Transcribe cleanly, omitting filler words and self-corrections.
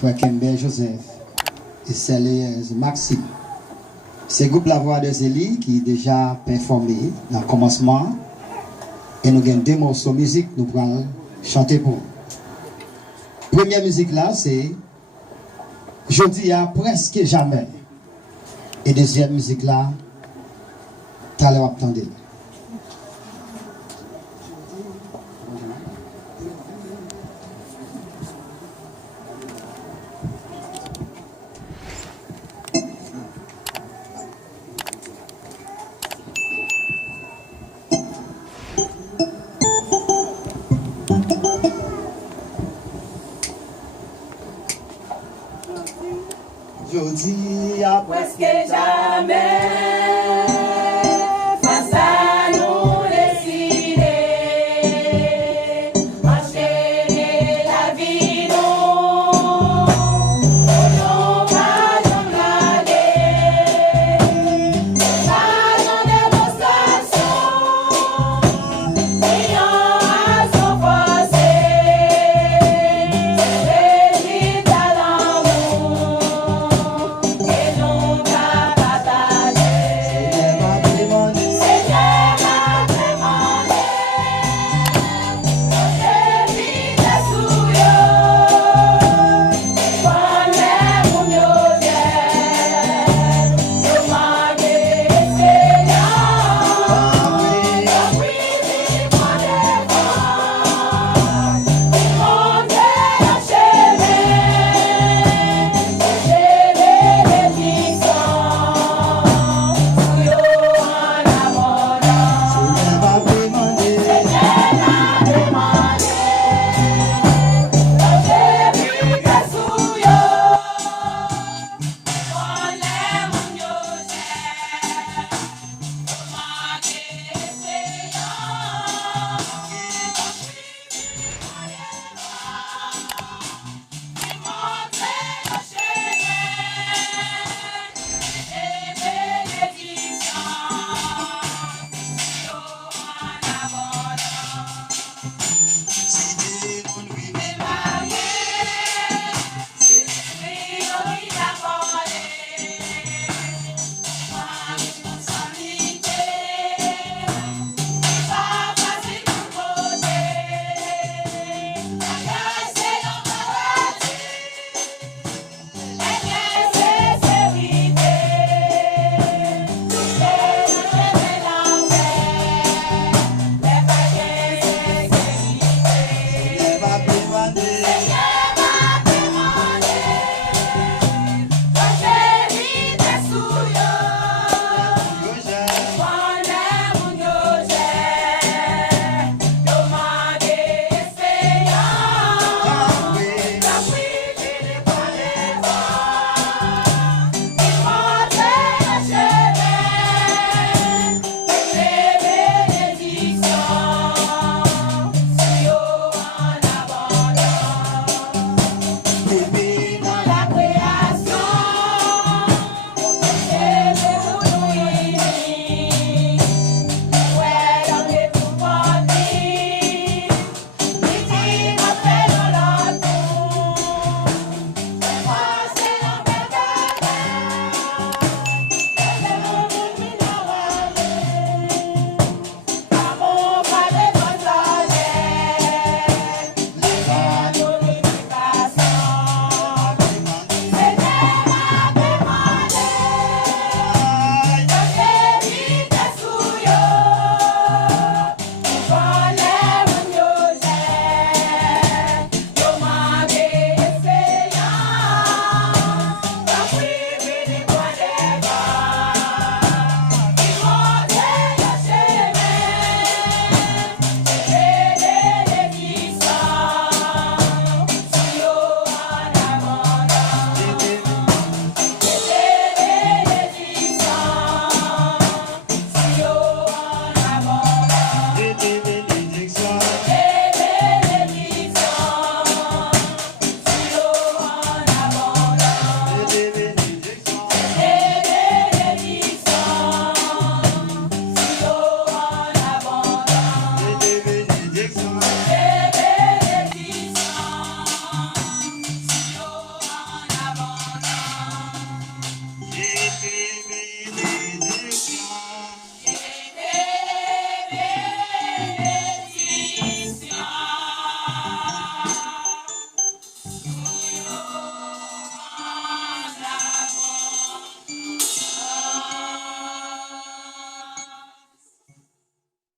frère Kember Joseph et Céleste Maxime. C'est le groupe La Voix de Zélie qui est déjà performé dans le commencement. Et nous avons deux morceaux de musique, nous pourrons chanter pour vous. Première musique là, c'est Je dis à presque jamais. Et deuxième musique là, tout à l'heure, attendez. Je dis à presque jamais.